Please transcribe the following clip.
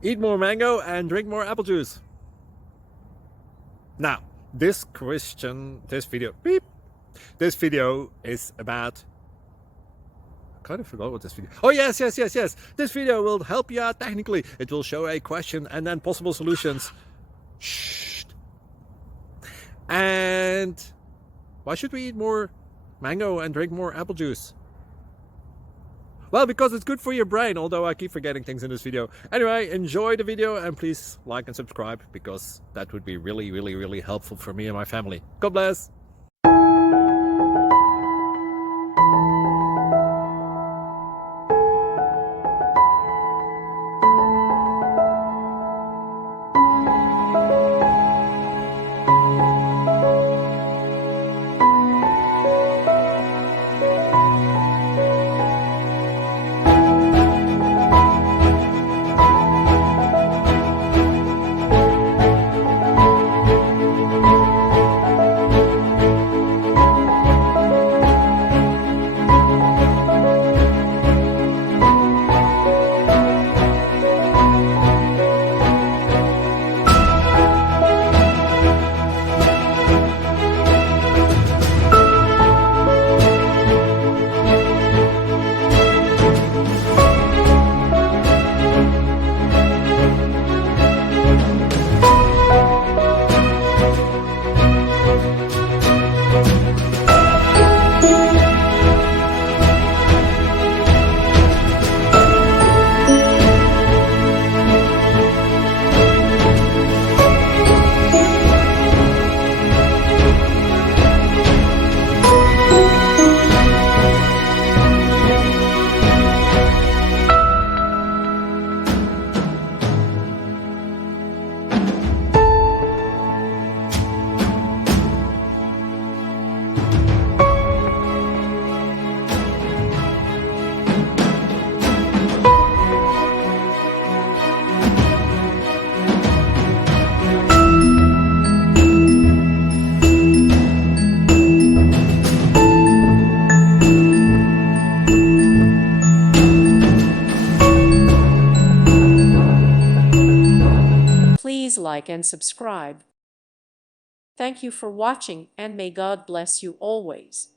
Eat more mango and drink more apple juice. Now, this video is about, I kind of forgot what this video. Oh, yes. This video will help you out technically. It will show a question and then possible solutions. Shh. And why should we eat more mango and drink more apple juice? Well, because it's good for your brain, although I keep forgetting things in this video. Anyway, enjoy the video and please like and subscribe, because that would be really helpful for me and my family. God bless! Please like and subscribe. Thank you for watching, and may God bless you always.